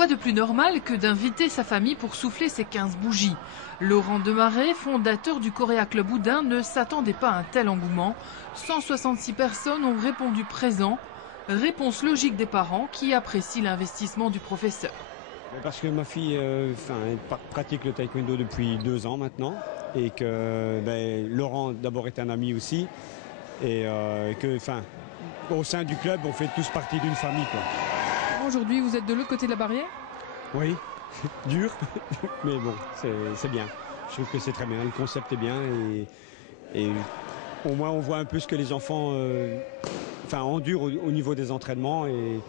Quoi de plus normal que d'inviter sa famille pour souffler ses 15 bougies? Laurent Demaret, fondateur du Coréa Club Oudin, ne s'attendait pas à un tel engouement. 166 personnes ont répondu présent. Réponse logique des parents qui apprécient l'investissement du professeur. Parce que ma fille elle pratique le taekwondo depuis 2 ans maintenant et que Laurent d'abord est un ami aussi et au sein du club on fait tous partie d'une famille, quoi. Aujourd'hui vous êtes de l'autre côté de la barrière? Oui, dur, mais bon, c'est bien. Je trouve que c'est très bien, le concept est bien et au moins on voit un peu ce que les enfants endurent au niveau des entraînements et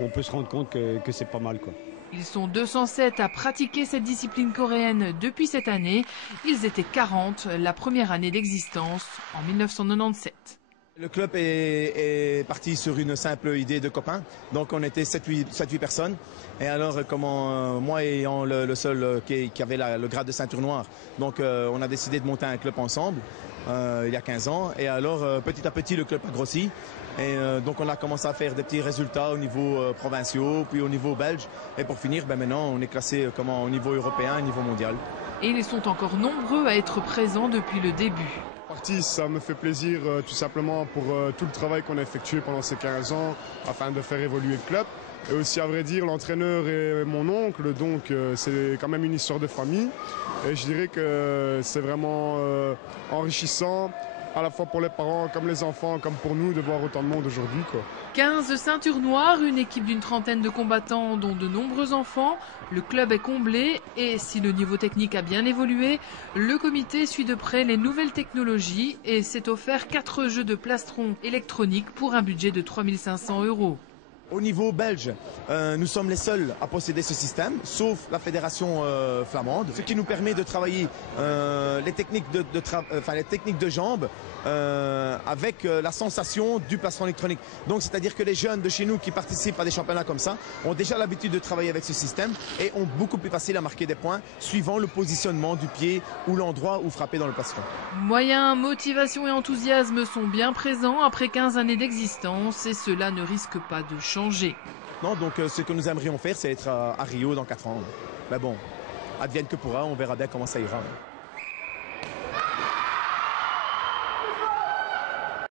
on peut se rendre compte que c'est pas mal, quoi. Ils sont 207 à pratiquer cette discipline coréenne depuis cette année. Ils étaient 40 la première année d'existence en 1997. Le club est parti sur une simple idée de copains. Donc on était 7-8 personnes. Et alors moi ayant le seul qui avait le grade de ceinture noire, donc on a décidé de monter un club ensemble il y a 15 ans. Et alors petit à petit le club a grossi. Et donc on a commencé à faire des petits résultats au niveau provinciaux, puis au niveau belge. Et pour finir, maintenant on est classé au niveau européen et au niveau mondial. Et ils sont encore nombreux à être présents depuis le début. Ça me fait plaisir tout simplement pour tout le travail qu'on a effectué pendant ces 15 ans afin de faire évoluer le club. Et aussi, à vrai dire, l'entraîneur est mon oncle, donc c'est quand même une histoire de famille. Et je dirais que c'est vraiment enrichissant, à la fois pour les parents, comme les enfants, comme pour nous, de voir autant de monde aujourd'hui, quoi. 15 ceintures noires, une équipe d'une trentaine de combattants, dont de nombreux enfants. Le club est comblé et si le niveau technique a bien évolué, le comité suit de près les nouvelles technologies et s'est offert 4 jeux de plastron électroniques pour un budget de 3 500 €. Au niveau belge, nous sommes les seuls à posséder ce système, sauf la fédération flamande, ce qui nous permet de travailler les techniques de jambes avec la sensation du plastron électronique. Donc c'est-à-dire que les jeunes de chez nous qui participent à des championnats comme ça ont déjà l'habitude de travailler avec ce système et ont beaucoup plus facile à marquer des points suivant le positionnement du pied ou l'endroit où frapper dans le plastron. Moyens, motivation et enthousiasme sont bien présents après 15 années d'existence et cela ne risque pas de changer. Non, donc ce que nous aimerions faire, c'est être à Rio dans 4 ans. Mais bon, advienne que pourra, on verra bien comment ça ira.